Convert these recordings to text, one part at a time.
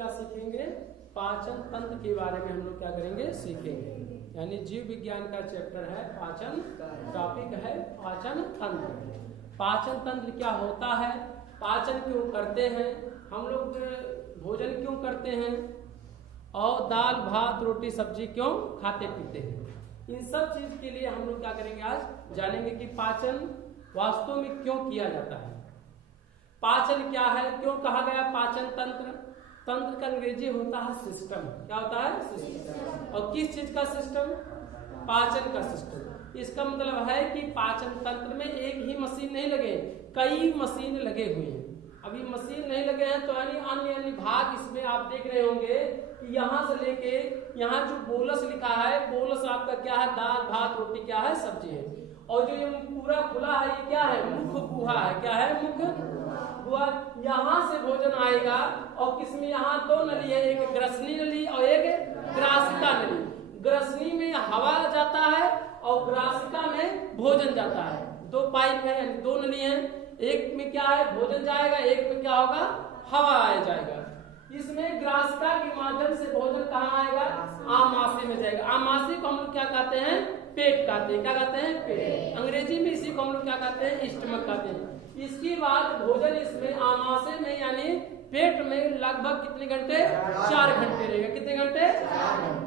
क्या सीखेंगे, पाचन तंत्र के बारे में हम लोग क्या करेंगे, सीखेंगे। यानी जीव विज्ञान का चैप्टर है पाचन, टॉपिक है पाचन तंत्र। पाचन तंत्र क्या होता है, पाचन क्यों करते हैं हम लोग, भोजन क्यों करते हैं, और दाल भात रोटी सब्जी क्यों खाते पीते हैं, इन सब चीज के लिए हम लोग क्या करेंगे, आज जानेंगे कि पाचन वास्तव में क्यों किया जाता है, पाचन क्या है, क्यों कहा गया पाचन तंत्र। तंत्र का अंग्रेजी होता है सिस्टम। क्या होता है, सिस्टम। और किस चीज का सिस्टम, पाचन का सिस्टम। इसका मतलब है कि पाचन तंत्र में एक ही मशीन नहीं लगे, कई मशीन लगे हुए हैं। अभी मशीन नहीं लगे हैं तो यानी अन्य अन्य भाग इसमें आप देख रहे होंगे कि यहाँ से लेके यहाँ जो बोलस लिखा है, बोलस आपका क्या है, दाल भात रोटी क्या है, सब्जी है। और जो ये पूरा खुला है ये क्या है, मुख गुहा है। क्या है, मुख गुहा। यहाँ से भोजन आएगा और किसमें, यहाँ दो नली है, एक ग्रसनी नली और एक ग्रासिका नली। ग्रसनी में हवा जाता है और ग्रासिका में भोजन जाता है। दो पाइप है यानी दो नली है, एक में क्या है भोजन जाएगा, एक में क्या होगा, हवा आ जाएगा। इसमें ग्रासिका के माध्यम से भोजन कहाँ आएगा, आमाशय में जाएगा। आमाशय को हम लोग क्या कहते हैं, पेट कहते हैं। क्या कहते हैं, पेट। अंग्रेजी में इसी को हम लोग क्या कहते हैं, स्टमक कहते हैं। इसके बाद भोजन इसमें आमाशय में यानी पेट में लगभग कितने घंटे, 4 घंटे रहेगा। कितने घंटे,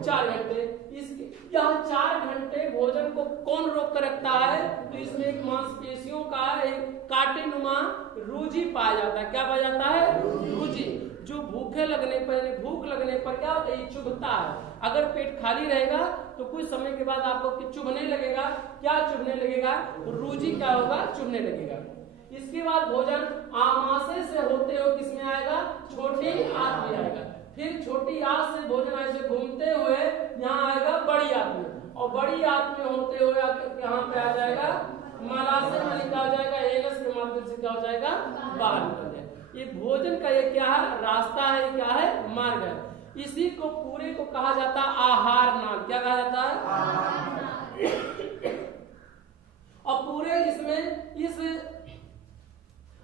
4 घंटे। इसके यहाँ 4 घंटे भोजन को कौन रोक कर रखता है, तो इसमें एक मांसपेशियों का एक कांटेनुमा रूजी पाया जाता है। क्या पाया जाता है, रूजी, जो भूखे लगने पर, भूख लगने पर क्या होता है, चुभता है। अगर पेट खाली रहेगा तो कुछ समय के बाद आपको चुभने लगेगा। क्या चुभने लगेगा, रूजी क्या होगा, चुभने लगेगा। इसके बाद भोजन आमाशय से होते हुए किसमें आएगा, छोटी आंत में आएगा। फिर छोटी आंत से भोजन ऐसे घूमते हुए यहाँ आएगा बड़ी आंत में, और बड़ी आंत में होते हुए यहाँ पे आ जाएगा मलाशय में निकाल जाएगा, एनस के माध्यम से क्या हो जाएगा, बाहर निकल जाएगा। ये भोजन का ये क्या है, रास्ता है, क्या है, मार्ग है। इसी को पूरे को कहा जाता है आहार नाल। क्या कहा जाता है, और पूरे इसमें इस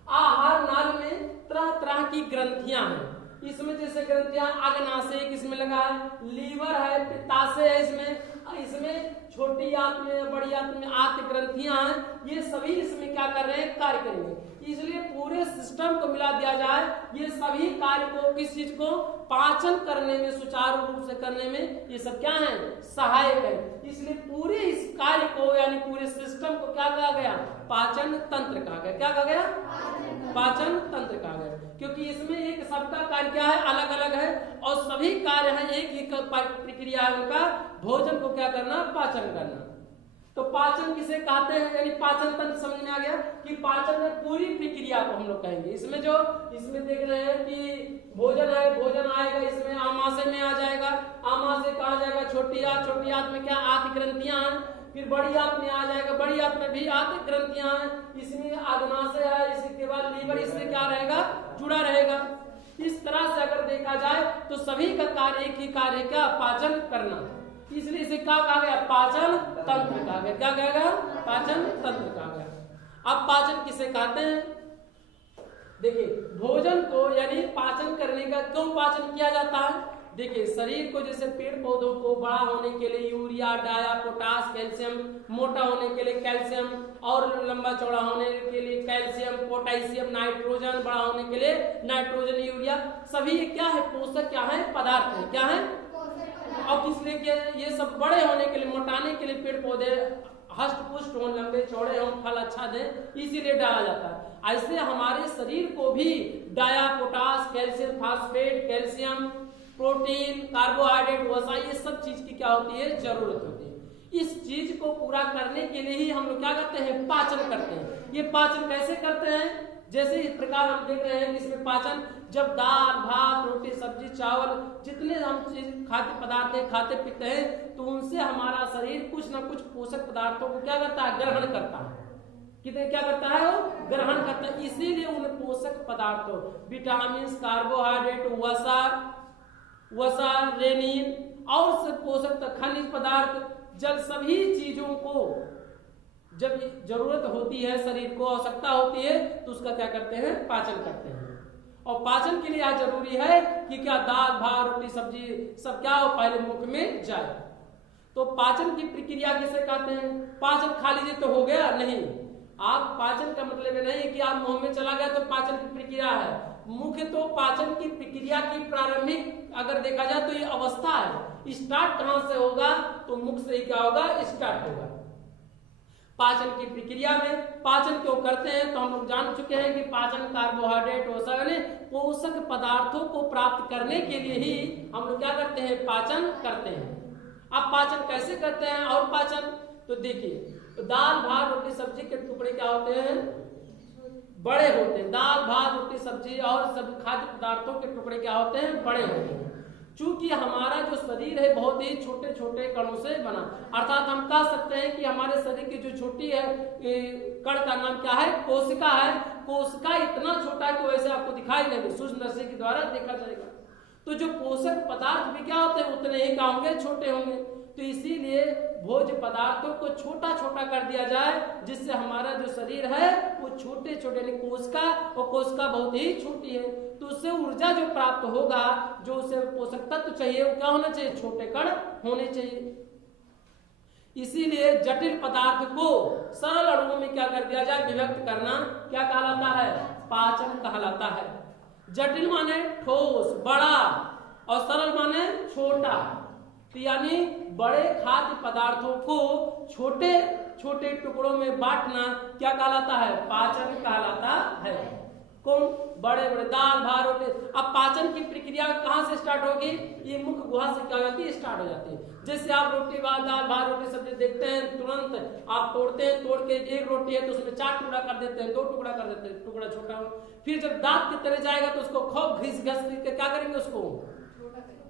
आहार नाल में तरह तरह की ग्रंथियां हैं। इसमें जैसे ग्रंथियां अग्नाशय किसमें लगा है, लीवर है, पित्ताशय है, इसमें छोटी आंत में बड़ी आंत में आंत ग्रंथियां हैं। ये सभी इसमें क्या कर रहे हैं, कार्य करेंगे। इसलिए पूरे सिस्टम को मिला दिया जाए, ये सभी कार्य को, किस चीज को, पाचन करने में, सुचारू रूप से करने में ये सब क्या है, सहायक है। इसलिए पूरे इस कार्य को यानी पूरे सिस्टम को क्या कहा गया, पाचन तंत्र कहा गया। क्या कहा गया, पाचन तंत्र कहा गया, क्योंकि इसमें एक सबका कार्य क्या है, अलग अलग है, और सभी कार्य है एक ही प्रक्रिया है उनका, भोजन को क्या करना, पाचन करना। तो पाचन किसे कहते हैं, यानी पाचन तंत्र समझ में आ गया कि पाचन में पूरी प्रक्रिया को हम लोग कहेंगे। इसमें जो इसमें देख रहे हैं कि भोजन है, भोजन आएगा इसमें आमाशय में आ जाएगा, आमाशय कहा जाएगा छोटी आंत में क्या, आंत ग्रंथियां हैं। फिर बड़ी आंत में आ जाएगा, बड़ी आंत में भी आंत ग्रंथियां हैं। इसमें अग्नाशय है, इसके बाद लीवर इससे क्या रहेगा, जुड़ा रहेगा। इस तरह से अगर देखा जाए तो सभी का कार्य एक ही कार्य, क्या, पाचन करना। इसलिए इसे क्या कहा गया, पाचन तंत्र कहा गया। क्या कहा गया, पाचन तंत्र कहा गया। अब पाचन किसे कहते हैं, देखिए भोजन को यानी पाचन करने का क्यों पाचन किया जाता है। देखिए शरीर को जैसे पेड़ पौधों को बड़ा होने के लिए यूरिया, डाया, पोटास, कैल्शियम, मोटा होने के लिए कैल्शियम, और लंबा चौड़ा होने के लिए कैल्शियम, पोटेशियम, नाइट्रोजन, बड़ा होने के लिए नाइट्रोजन, यूरिया, सभी क्या है, पोषक क्या है, पदार्थ है। क्या है, और किसलिए क्या, ये सब बड़े होने के लिए, मोटाने के लिए पेड़ पौधे हष्ट पुष्ट हो, लंबे चौड़े हो, फल अच्छा दे, इसीलिए डाला जाता है। ऐसे हमारे शरीर को भी डाया, potash, calcium, phosphate, calcium, protein, carbohydrate, वसा, ये सब चीज की क्या होती है, जरूरत होती है। इस चीज को पूरा करने के लिए ही हम लोग क्या करते हैं, पाचन करते हैं। ये पाचन कैसे करते हैं, जैसे इस प्रकार हम देख रहे हैं इसमें पाचन, जब दाल भात रोटी सब्जी चावल जितने हम चीज खाद्य पदार्थ खाते पीते हैं, तो उनसे हमारा शरीर कुछ ना कुछ पोषक पदार्थों को क्या करता है, ग्रहण करता है। कितने क्या करता है, वो ग्रहण करता है। इसीलिए उन पोषक पदार्थों, विटामिन, कार्बोहाइड्रेट, वसा, रेनिन और से पोषक खनिज पदार्थ, जल, सभी चीजों को जब जरूरत होती है, शरीर को आवश्यकता होती है, तो उसका क्या करते हैं, पाचन करते हैं। और पाचन के लिए यह जरूरी है कि क्या दाल भात रोटी सब्जी सब क्या हो पहले मुख में जाए। तो पाचन की प्रक्रिया किसे कहते हैं? पाचन खा लीजिए तो हो गया नहीं। आप पाचन का मतलब ये नहीं कि आप मुंह में चला गया तो पाचन की प्रक्रिया है। मुख्य तो पाचन की प्रक्रिया की प्रारंभिक अगर देखा जाए तो ये अवस्था है। स्टार्ट कहां से होगा? तो मुख से ही क्या होगा? स्टार्ट होगा। पाचन की प्रक्रिया में पाचन क्यों करते हैं? तो हम लोग जान चुके हैं कि पाचन कार्बोहाइड्रेट पोषक पदार्थों को प्राप्त करने के लिए ही हम लोग क्या करते हैं? पाचन करते हैं। अब पाचन कैसे करते हैं? और पाचन तो देखिए, दाल भात रोटी सब्जी के टुकड़े क्या होते हैं? बड़े होते हैं। दाल भात रोटी सब्जी और सब खाद्य पदार्थों के टुकड़े क्या होते हैं? बड़े होते हैं। चूंकि हमारा जो शरीर है बहुत ही छोटे छोटे कणों से बना, अर्थात हम कह सकते हैं कि हमारे शरीर की जो छोटी है कण का नाम क्या है? कोशिका है। कोशिका इतना छोटा है कि वैसे आपको दिखाई नहीं, सूक्ष्मदर्शी के द्वारा देखा जाएगा। तो जो पोषक पदार्थ भी क्या होते हैं? उतने ही क्या होंगे? छोटे होंगे। तो इसीलिए भोज्य पदार्थों को छोटा छोटा कर दिया जाए, जिससे हमारा जो शरीर है वो छोटे छोटे कोशिका, और कोशिका बहुत ही छोटी है, तो उससे ऊर्जा जो प्राप्त होगा, जो उसे पोषक तत्व चाहिए वो क्या होना चाहिए? छोटे कण होने चाहिए। इसीलिए जटिल पदार्थ को सरल अणुओं में क्या कर दिया जाए? विभक्त करना क्या कहलाता है? पाचन कहलाता है। जटिल माने ठोस बड़ा और सरल माने छोटा, तो यानी बड़े खाद्य पदार्थों को छोटे छोटे टुकड़ों में बांटना क्या कहलाता है? पाचन कहलाता है। कौन? बड़े बड़े दाल भात रोटी। अब पाचन की प्रक्रिया कहां से स्टार्ट होगी? ये मुख गुहा से क्या हो जाती है? स्टार्ट हो जाती है। जैसे आप रोटी दाल भात रोटी सब्जी देखते हैं, तुरंत आप तोड़ते हैं, तोड़ के एक रोटी है तो उसमें 4 टुकड़ा कर देते हैं, 2 टुकड़ा कर देते हैं, टुकड़ा छोटा हो। फिर जब दांत की तरह जाएगा तो उसको खूब घिस घस के क्या करेंगे? उसको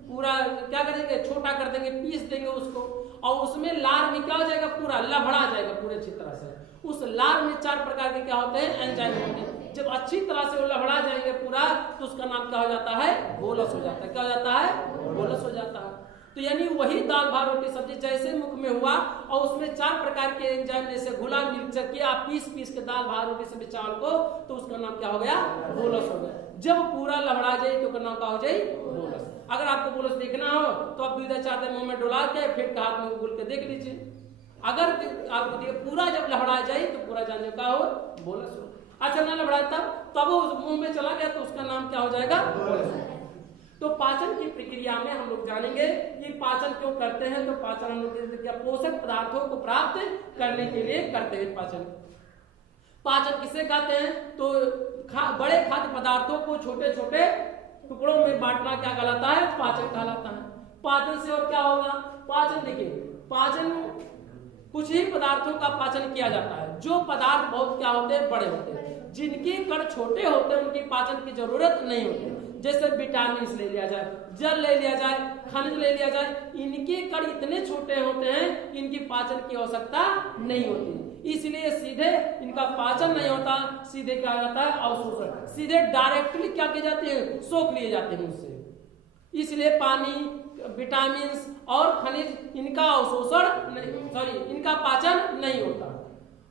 पूरा क्या करेंगे? छोटा कर देंगे, पीस देंगे उसको, और उसमें लार भी क्या हो जाएगा? पूरा लभड़ा जाएगा पूरे अच्छी तरह से। उस लार में 4 प्रकार के क्या होते हैं? एंजाइम होते हैं। जब अच्छी तरह से वो लभड़ा जाएंगे पूरा, तो उसका नाम क्या हो जाता है? बोलस हो जाता है। क्या हो जाता है? बोलस हो जाता है। तो यानी वही दाल भात रोटी सब्जी जैसे मुख में हुआ, और उसमें 4 प्रकार के एंजाइम जैसे घुला मिक्सचर किया, पीस के दाल भात रोटी सब्जी चावल को, तो उसका नाम क्या हो गया? बोलस हो गया। जब पूरा लहड़ा जाए तो नाम क्या हो जाए? बोलस। अगर आपको बोलस देखना हो तो आप 2-4 मुंह में डुला के फिर हाथ में उगल के देख लीजिए। अगर आपको पूरा जब लहड़ा जाए तो पूरा जानने का हो बोलस हो। अच्छा ना लहड़ा तब वो मुंह में चला गया तो उसका नाम क्या हो जाएगा? बोलस। तो पाचन की प्रक्रिया में हम लोग जानेंगे कि पाचन क्यों करते हैं। तो पाचन हम लोग क्या पोषक पदार्थों को प्राप्त करने के लिए करते हैं। पाचन किसे कहते हैं? तो बड़े खाद्य पदार्थों को छोटे छोटे टुकड़ों में बांटना क्या कहलाता है? पाचन कहलाता है। पाचन से और क्या होगा? पाचन देखिए, पाचन कुछ ही पदार्थों का पाचन किया जाता है। जो पदार्थ बहुत क्या होते हैं? बड़े होते हैं। जिनके कण छोटे होते हैं उनकी पाचन की जरूरत नहीं होती। जैसे विटामिन ले लिया जाए, जल ले लिया जाए, खनिज ले लिया जाए, इनके कण इतने छोटे होते हैं इनकी पाचन की आवश्यकता नहीं होती। इसलिए सीधे इनका पाचन नहीं होता, सीधे क्या जाता है? अवशोषण। सीधे डायरेक्टली क्या किए जाते हैं? सोख लिए जाते हैं उससे। इसलिए पानी, विटामिन और खनिज इनका अवशोषण नहीं, इनका पाचन नहीं होता।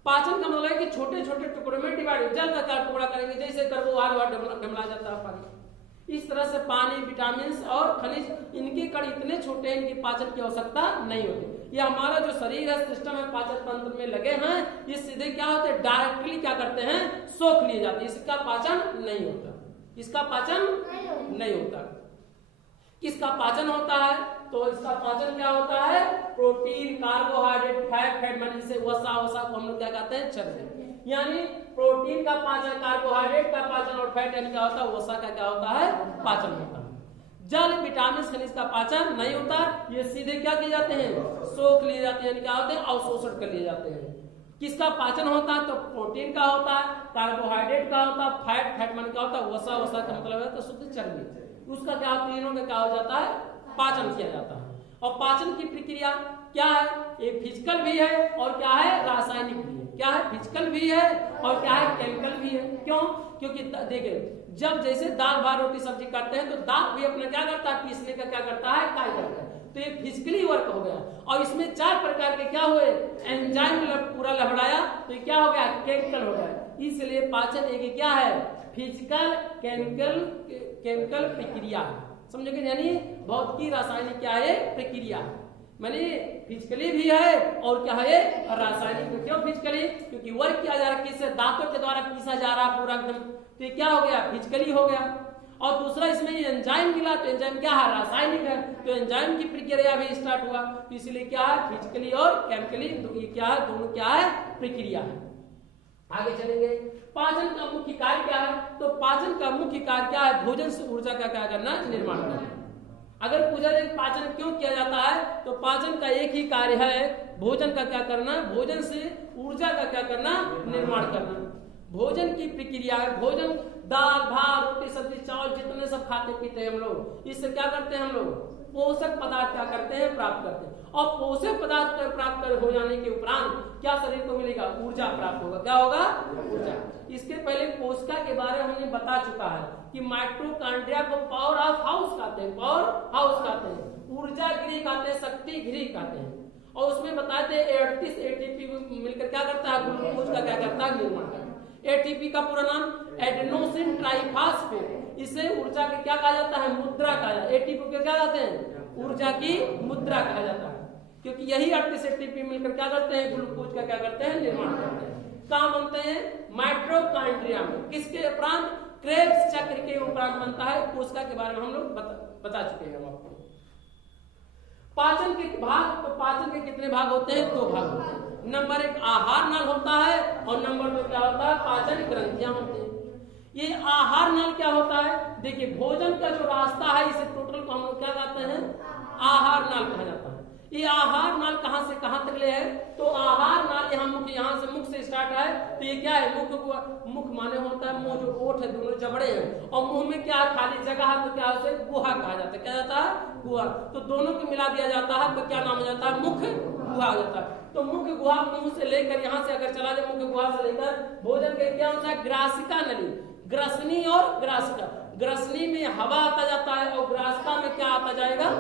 पाचन का मतलब है कि छोटे छोटे टुकड़ों में डिवाइड, जल का क्या टुकड़ा करेंगे, जैसे कार्बोहाइड्रेट ढमला जाता है पानी, इस तरह से पानी, विटामिन और खनिज इनके कण इतने छोटे हैं इनकी पाचन की आवश्यकता नहीं होती। ये हमारा जो शरीर है, सिस्टम है, पाचन तंत्र में लगे हैं, ये सीधे क्या होते हैं? डायरेक्टली क्या करते हैं? सोख लिए जाते हैं। इसका पाचन नहीं होता। इसका पाचन नहीं होता। किसका पाचन होता है? तो इसका पाचन क्या होता है? प्रोटीन, कार्बोहाइड्रेट, फैट माने जैसे वसा को हम लोग क्या कहते हैं? चर्बी। यानी प्रोटीन का पाचन, कार्बोहाइड्रेट का पाचन और फैट यानी क्या होता है? वसा का क्या होता है? पाचन होता है। जल, विटामिन, खनिज का पाचन नहीं होता। ये सीधे क्या किए जाते हैं? सोख लिए जाते हैं, यानी क्या होते हैं? अवशोषण कर लिए जाते हैं। किसका पाचन होता है? तो प्रोटीन का होता है, कार्बोहाइड्रेट का होता है, फैट माने क्या होता है? वसा का मतलब है तो शुद्ध चर्बी। उसका क्या, तीनों में क्या हो जाता है? पाचन किया जाता है। और पाचन की प्रक्रिया क्या है? एक फिजिकल भी है और क्या है? रासायनिक भी है। क्या है? फिजिकल भी है और क्या है? केमिकल भी है। क्यों? क्योंकि देखिए, जब जैसे दाल भात रोटी सब्जी करते हैं तो दांत भी अपना क्या करता है? पीसने का क्या करता है? कार्य करता है। तो ये फिजिकली वर्क हो गया। और इसमें 4 प्रकार के क्या हुए? एंजाइम पूरा लहड़ाया तो ये क्या हो गया? केमिकल हो गया। इसलिए पाचन एक क्या है, फिजिकल केमिकल प्रक्रिया है, समझोगे, यानी भौतिकी रासायनिक क्या है प्रक्रिया, माने फिजिकली भी है और क्या है रासायनिक। क्यों फिजिकली, क्योंकि वर्क किया जा रहा है, किससे, दांतों के द्वारा पीसा जा रहा है पूरा एकदम, तो ये क्या हो गया फिजिकली हो गया। और दूसरा इसमें एंजाइम मिला, तो एंजाइम क्या है रासायनिक है, तो एंजाइम की प्रक्रिया भी स्टार्ट हुआ, तो इसलिए क्या है फिजिकली और केमिकली ये क्या है, दोनों क्या है प्रक्रिया है। आगे चलेंगे, पाचन का मुख्य कार्य क्या है, तो पाचन का मुख्य कार्य क्या है, भोजन से ऊर्जा का क्या करना, निर्माण करना। अगर पूछा जाए पाचन क्यों किया जाता है, तो पाचन का एक ही कार्य है, भोजन का क्या करना, भोजन से ऊर्जा का क्या करना, निर्माण करना। भोजन की प्रक्रिया, भोजन दाल भात रोटी सब्जी चावल जितने सब खाते पीते हैं हम लोग, इससे क्या करते हैं हम लोग, पोषक पदार्थ क्या करते हैं, प्राप्त करते हैं। और पोषक पदार्थ प्राप्त हो जाने के उपरांत क्या शरीर को मिलेगा, ऊर्जा प्राप्त होगा, क्या होगा, ऊर्जा। इसके पहले कोशिका के बारे में हमने बता चुका है कि माइटोकॉन्ड्रिया को पावर ऑफ हाउस कहते हैं, पावर हाउस कहते हैं, ऊर्जा गृह कहते हैं, शक्ति गृह कहते हैं। और उसमें बताते हैं 38 एटीपी मिलकर क्या करता है, ग्लूकोज का क्या करता है, निर्माण करता है। एटीपी का पूरा नाम एडेनोसिन ट्राइफॉस्फेट, इसे ऊर्जा के क्या कहा जाता है, मुद्रा कहा जाता है। एटीपी को क्या कहते हैं, ऊर्जा की मुद्रा कहा जाता है, क्योंकि यही 38 एटीपी मिलकर क्या करते हैं, ग्लूकोज का क्या करते हैं, निर्माण करते हैं। कहाँ बनते हैं, माइटोकॉन्ड्रिया में। किसके उपरांत, क्रेब्स चक्र के उपरांत बनता है। कोशिका के बारे में हम लोग बता चुके हैं आपको। पाचन के भाग, तो पाचन के कितने भाग होते हैं, 2 भाग होते हैं। नंबर 1 आहार नल होता है और नंबर 2 क्या होता है, पाचन ग्रंथियां होती हैं। ये आहार नल क्या होता है, देखिए भोजन का जो रास्ता है इसे टोटल को हम लोग क्या कहते हैं, आहार नल कहा जाता है। ये आहार नाल कहां से कहां तक ले है, तो आहार नाल यहाँ से मुख से स्टार्ट है, तो ये क्या है, मुख माने होता है मुंह, जो ओठ है दोनों जबड़े हैं, और मुंह में क्या खाली जगह है, तो क्या उसे गुहा कहा जाता है, क्या जाता है, गुहा। तो दोनों को मिला दिया जाता है तो क्या नाम हो जाता है, मुख गुहा हो जाता है। तो मुख गुहा मुंह से लेकर यहाँ से अगर चला जाए, मुख गुहा से लेकर भोजन के क्या होता है, ग्रासिका नली, ग्रसनी और ग्रासिका। ग्रसनी में हवा आता जाता है और ग्रासिका में क्या आता जाएगा,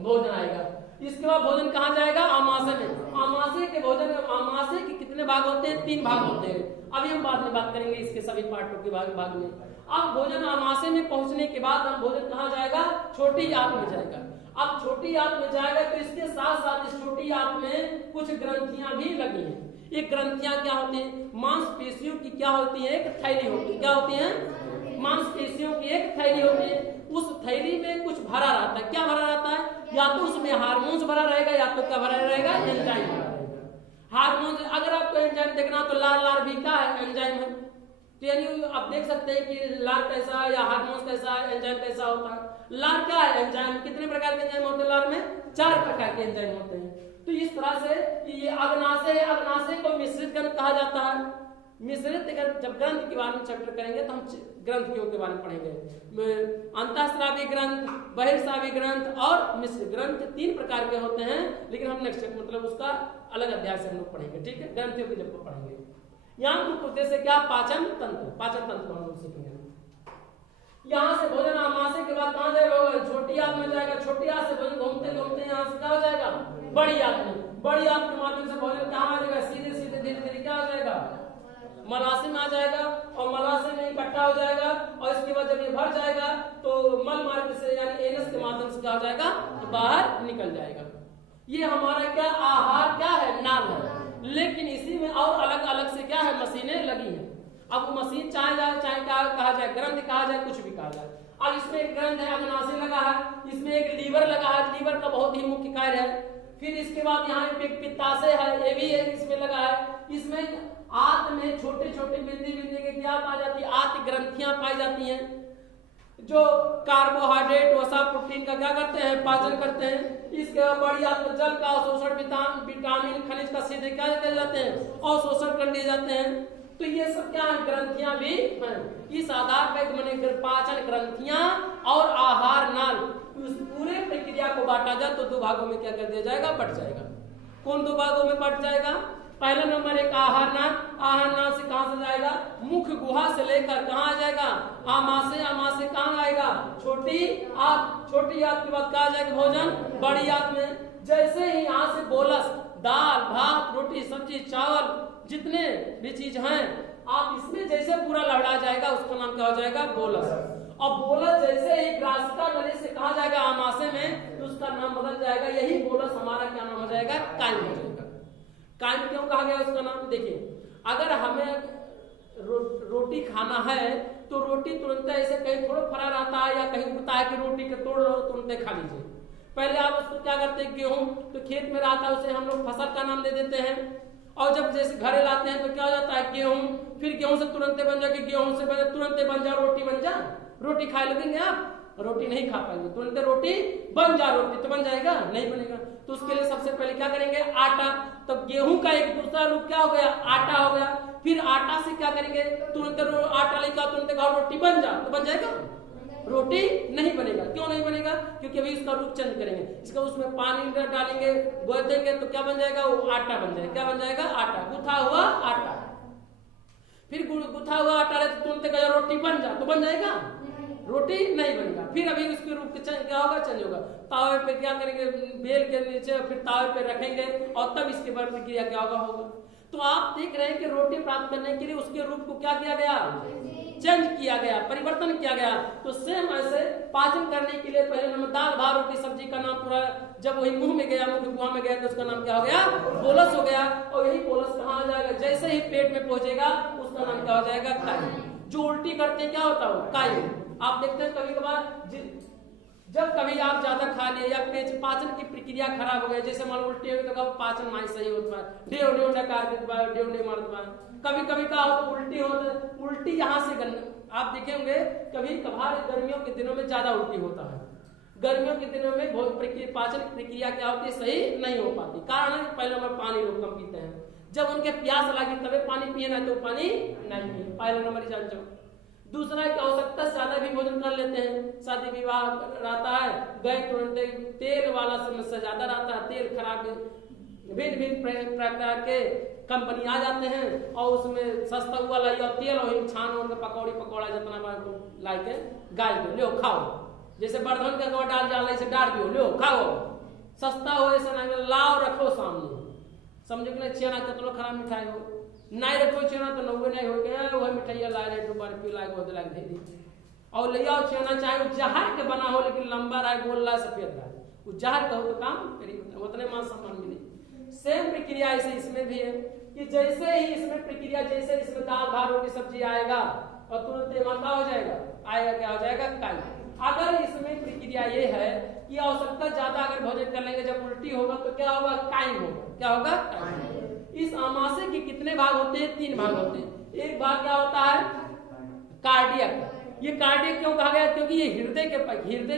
भोजन आएगा। इसके बाद भोजन कहाँ जाएगा, आमाशय में। आमाशय के भोजन में, आमाशय के कितने भाग होते हैं, 3 भाग होते हैं। अभी हम बाद में बात करेंगे इसके सभी पार्टों के भाग में। अब भोजन आमाशय में पहुंचने के बाद हम भोजन कहाँ जाएगा, छोटी आंत में जाएगा। अब छोटी आंत में जाएगा तो इसके साथ साथ इस छोटी आंत में कुछ ग्रंथियां भी लगी हैं। ये ग्रंथियां क्या होती हैं, मांसपेशियों की क्या होती है, एक थैली होती है। क्या होती है, मांसपेशियों की एक थैली होती है। उस थैली में कुछ भरा रहता है। क्या भरा रहता है, या तो उसमें हार्मोन्स भरा रहेगा, या तो क्या भरा रहेगा, एंजाइम भरा रहेगा। हार्मोन्स, अगर आपको एंजाइम देखना तो लाल लाल भी क्या है, एंजाइम है। तो यानी आप देख सकते हैं कि लार कैसा है या हार्मोन्स कैसा है, एंजाइम कैसा होता है। लार क्या है, एंजाइम। कितने प्रकार के एंजाइम होते हैं लार में, 4 प्रकार के एंजाइम होते हैं। तो इस तरह से ये अग्नाशय, अग्नाशय को मिश्रित ग्रंथ कहा जाता है। मिश्रित जब ग्रंथ के बारे में चैप्टर करेंगे तो हम ग्रंथियों के बारे में पढ़ेंगे। अंतःस्रावी ग्रंथ, बहिर्स्रावी ग्रंथ और मिश्रित ग्रंथ 3 प्रकार के होते हैं, लेकिन हम नेक्स्ट मतलब उसका अलग अध्याय से हम लोग पढ़ेंगे, ठीक है, ग्रंथियों के जब पढ़ेंगे। यहाँ मुख्य उद्देश्य क्या, पाचन तंत्र, पाचन तंत्र हम लोग सीखेंगे। यहाँ से भोजन आमाशय के बाद कहाँ जाएगा, छोटी आंत में जाएगा। छोटी आंत से भोजन घूमते घूमते यहाँ से क्या हो जाएगा, बड़ी आंत में। बड़ी आंत के माध्यम से भोजन कहाँ आ जाएगा, सीधे सीधे धीरे धीरे क्या हो जाएगा, मलाशय में आ जाएगा, और मलाशय में इकट्ठा हो जाएगा। और इसके बाद जब ये भर जाएगा तो मल मार्ग से यानी एनस के माध्यम से क्या हो जाएगा, तो बाहर निकल जाएगा। ये हमारा क्या आहार क्या है, नाल है। लेकिन इसी में और अलग अलग से क्या है, मशीनें लगी हैं। अब वो मशीन चाहे क्या कहा जाए, ग्रंथ कहा जाए, कुछ भी कहा जाए। अब इसमें एक ग्रंथ है, अग्नाशय लगा है, इसमें एक लीवर लगा है, लीवर का बहुत ही मुख्य कार्य है। फिर इसके बाद यहाँ एक पित्ताशय है, ये भी एक इसमें लगा है। इसमें आंत में छोटे छोटे बिंदी बिंदी के क्या पाई जाती है, आंत ग्रंथियां पाई जाती हैं, जो कार्बोहाइड्रेट वसा प्रोटीन का क्या करते हैं, पाचन करते हैं। इसके बाद बड़ी आंत में जल का अवशोषण, विटामिन खनिज का सीधे क्या कर जाते हैं, अवशोषण कर लिए जाते हैं। तो ये सब क्या है, ग्रंथियां भी हैं। इस आधार पर मैंने पाचन ग्रंथियां और आहार नाल, उस पूरे प्रक्रिया को बांटा जाए तो 2 भागों में क्या कर दिया जाएगा, बट जाएगा। कौन 2 भागों में बट जाएगा, पहला नंबर 1 आहार नाल। आहार नाल से कहां से जाएगा, मुख गुहा से लेकर कहां आ जाएगा, आमाशय। आमाशय कहां आएगा, छोटी आंत। छोटी आंत के बाद कहा जाएगा भोजन, बड़ी आंत में। जैसे ही यहाँ से बोलस, दाल भात रोटी सब्जी चावल जितने भी चीज हैं आप इसमें जैसे पूरा लहरा जाएगा उसका नाम क्या हो जाएगा? बोलस। और बोलस जैसे ही ग्रासिका नली से कहा जाएगा आमाशय में, तो उसका नाम बदल जाएगा। यही बोलस हमारा क्या नाम हो जाएगा? कायम हो जाएगा। कायम क्यों कहा गया उसका नाम? देखिए, अगर हमें रोटी खाना है तो रोटी तुरंत ऐसे कहीं थोड़ा फरा रहता है या कहीं उगता है कि रोटी के तोड़ लो तुरंत खा लीजिए। पहले आप उसको क्या करते हैं, गेहूं तो खेत में रहता है उसे हम लोग फसल का नाम दे देते हैं, और जब जैसे घरे लाते हैं तो क्या हो जाता है? गेहूं, फिर गेहूं से तुरंत बन जाए, गेहूं से बने तुरंत बन जाओ रोटी बन जा। रोटी खाए लगेंगे आप? रोटी नहीं खा पाएंगे। तुरंत रोटी बन जा, रोटी तो बन जाएगा? नहीं बनेगा। तो उसके लिए सबसे पहले क्या करेंगे? आटा। तो गेहूं का एक दूसरा रूप क्या हो गया? आटा हो गया। फिर आटा से क्या करेंगे? तुरंत आटा लेकर तुरंत खाओ रोटी बन जा, तो बन जाएगा? रोटी नहीं बनेगा। क्यों नहीं बनेगा? क्योंकि अभी इसका रूप चेंज करेंगे, इसका उसमें पानी डालेंगे, गोल देंगे, तो क्या बन जाएगा? वो आटा बन जाएगा। क्या बन जाएगा? आटा, गुथा हुआ आटा। फिर गुथा हुआ आटा रहे तो तुरंत कहा रोटी बन जा, तो बन जाएगा? रोटी नहीं बनेगा। फिर अभी उसके रूप के चेंज क्या होगा? चेंज होगा। तावे पे क्या करेंगे? बेल के नीचे फिर तावे पे रखेंगे और तब इसके बाद प्रक्रिया क्या होगा? तो आप देख रहे हैं कि रोटी प्राप्त करने के लिए उसके रूप को क्या किया गया? चेंज किया गया, परिवर्तन किया गया। तो सेम ऐसे पाचन करने के लिए पहले नंबर दाल भात रोटी सब्जी का नाम पूरा जब वही मुंह में गया, मुंह के गुहा में गया, तो उसका नाम क्या हो गया? बोलस हो गया। और यही बोलस कहाँ आ जाएगा? जैसे ही पेट में पहुंचेगा उसका नाम क्या हो जाएगा? कायम। जो उल्टी करते हैं क्या होता है? कायम। आप देखते हैं कभी कभार जब कभी आप ज्यादा खा लिए या पाचन की प्रक्रिया खराब हो गई, जैसे मान उल्टी हो तो पाचन नहीं सही होता है, डेव डकार मारता है। कभी कभी का हो तो उल्टी हो, तो उल्टी यहाँ से आप देखे होंगे कभी कभार गर्मियों के दिनों में ज्यादा उल्टी होता है। गर्मियों के दिनों में बहुत पाचन प्रक्रिया क्या होती है? सही नहीं हो पाती। कारण है पहले नंबर पानी लोग कम पीते हैं, जब उनके प्यास लगी तभी पानी पिए ना, तो पानी नहीं पिए, पहले नंबर जान जाओ। दूसरा क्या हो सकता है? ज्यादा भी भोजन कर लेते हैं, शादी विवाह रहता है, गए तुरंत तेल वाला समस्या ज्यादा रहता है, तेल खराब, भिन्न भिन्न प्रकार के कंपनी आ जाते हैं और उसमें सस्ता हुआ लाइए तेल और छान उनका पकौड़ी पकौड़ा जितना लाई के गाय दो, लो खाओ। जैसे बर्धन का डाल डाल ऐसे डाल दो, लो खाओ, सस्ता हो ऐसा नहीं, लाओ रखो सामने। समझो कि नहीं? छेना कितना खराब मिठाई हो, नहीं रखो छेना तो नौवे नहीं हो गया, वह मिठाइया ला रहे बर्फी लाए बहुत लाग दे दी और ले आओ छेना, चाहे वो जहर के बना हो लेकिन लंबा रहा, गोल रहा, सफेद रहा, वो जहर का हो तो काम करिए, उतने मान सम्मान मिले। सेम प्रक्रिया ऐसे इसमें भी है कि जैसे ही इसमें प्रक्रिया, जैसे इसमें दाल भात रोटी सब्जी आएगा और तुरंत माता हो जाएगा, आएगा क्या हो जाएगा? कायम। अगर इसमें प्रक्रिया ये है कि आवश्यकता ज्यादा अगर भोजन कर लेंगे, जब उल्टी होगा तो क्या होगा? कायम होगा। क्या होगा? कायम। इस आमाशय के कितने भाग होते हैं? 3 भाग होते हैं। एक भाग क्या होता है? कार्डियक। ये कार्डियक क्यों कहा गया? क्योंकि ये हृदय के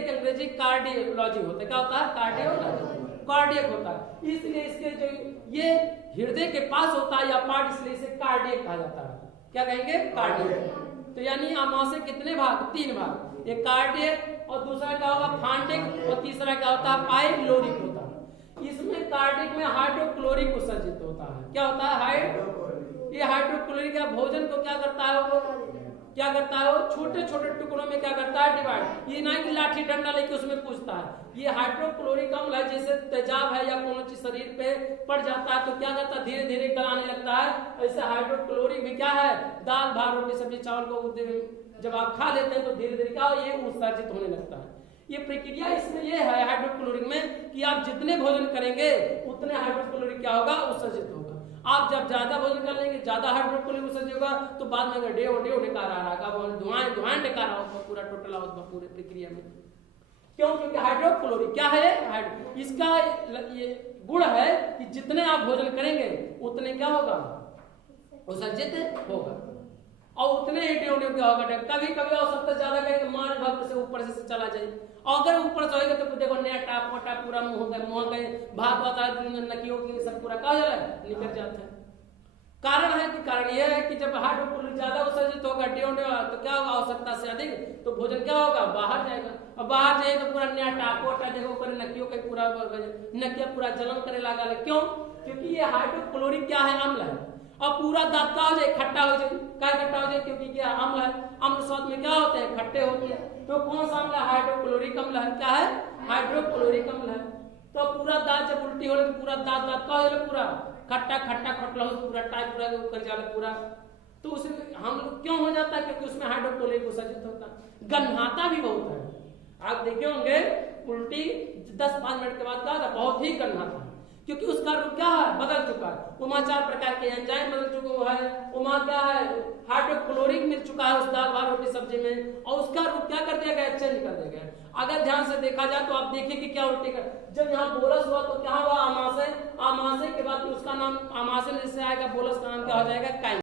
अंग्रेजी कार्डियोलॉजी होता है। क्या होता है? कार्डियोलॉजी, कार्डियक होता है। इसलिए इसके जो ये हृदय के पास होता है या पार्ट, इसलिए इसे कार्डियक कहा जाता है। क्या कहेंगे? कार्डियक। तो यानी आमाशय कितने भाग? 3 भाग। एक कार्डियक और दूसरा क्या होगा? फांटिक और तीसरा क्या होता है? पाइलोरिक होता है। इसमें कार्डियक में हाइड्रोक्लोरिक उत्सर्जित होता है। क्या होता है? ये हाइड्रोक्लोरिक का भोजन को क्या करता है? वो क्या करता है? वो छोटे छोटे टुकड़ों में क्या करता है? डिवाइड। ये ना कि लाठी डंडा लेके उसमें पूछता है। ये हाइड्रोक्लोरिक अम्ल है, जैसे तेजाब है या कोनो चीज शरीर पे पड़ जाता है तो क्या करता है? धीरे धीरे गलाने लगता है। ऐसे हाइड्रोक्लोरिक भी क्या है? दाल भात रोटी सब्जी चावल को जब आप खा लेते हैं तो धीरे धीरे क्या ये उत्सर्जित होने लगता है। ये प्रक्रिया इसमें ये है हाइड्रोक्लोरिक में कि आप जितने भोजन करेंगे उतने हाइड्रोक्लोरिक क्या होगा? उत्सर्जित होगा। आप जब ज्यादा भोजन कर लेंगे, ज्यादा हाइड्रोक्लोरिक उत्सर्जित होगा, तो बाद में अगर डेव निकाल रहा है, धुआं निकाल रहा होगा पूरा टोटल होगा पूरे प्रक्रिया में। क्यों? क्योंकि हाइड्रोक्लोरिक क्या है? इसका ये गुण है कि जितने आप भोजन करेंगे उतने क्या होगा? उत्सर्जित होगा और उतने ही डेव क्या होगा? कभी कभी आवश्यकता ज्यादा करेंगे, मान भक्त से ऊपर से चला जाए, और अगर ऊपर से होगा तो देखो नेटा पोटा पूरा मुंह के भात बता नकियों की सब पूरा कहा जा रहा है, निकल जाता है। कारण है कि कारण यह है कि जब हाइड्रोक्लोरिक ज्यादा उत्सर्जित होगा डेव तो क्या होगा? आवश्यकता से अधिक, तो भोजन क्या होगा? बाहर जाएगा, और बाहर जाएगा तो पूरा नेटा पोटा देखो ऊपर नकियों का पूरा नकिया पूरा जलन करे लगा। क्यों? क्योंकि ये हाइड्रोक्लोरिक क्या है? अम्ल है, और पूरा दांत का हो जाए खट्टा हो जाए। क्या खट्टा हो जाए? क्योंकि क्या अम्ल है। अम्ल स्वाद में क्या होते हैं? खट्टे होते हैं। तो कौन सा अम्ल है? हाइड्रोक्लोरिक अम्ल है। क्या है? हाइड्रोक्लोरिक अम्ल है। तो पूरा दांत जब उल्टी हो रही तो पूरा दांत का हो जाए पूरा खट्टा खट्टा खटला हो, पूरा टाइप पूरा ऊपर जाए पूरा तो उसमें हम लोग क्यों हो जाता है? क्योंकि उसमें हाइड्रोक्लोरिक उत्सर्जित होता है, गन्हाता भी बहुत है। आप देखे होंगे उल्टी 10-5 मिनट के बाद क्या था, बहुत ही गन्हाता है, क्योंकि उसका रूप क्या है, बदल चुका है। उमा 4 प्रकार के एंजाइम बदल चुका है, उमा क्या है, हाइड्रोक्लोरिक मिल चुका है उस दाल भात रोटी सब्जी में, और उसका रूप क्या कर दिया गया, चेंज कर दिया गया। अगर ध्यान से देखा जाए तो आप देखिए कि क्या उल्टी कर, जब यहाँ बोलस हुआ तो क्या हुआ, आमाशय, आमाशय के बाद उसका नाम, आमाशय में जैसे आएगा बोलस का नाम क्या हो जाएगा, काइम।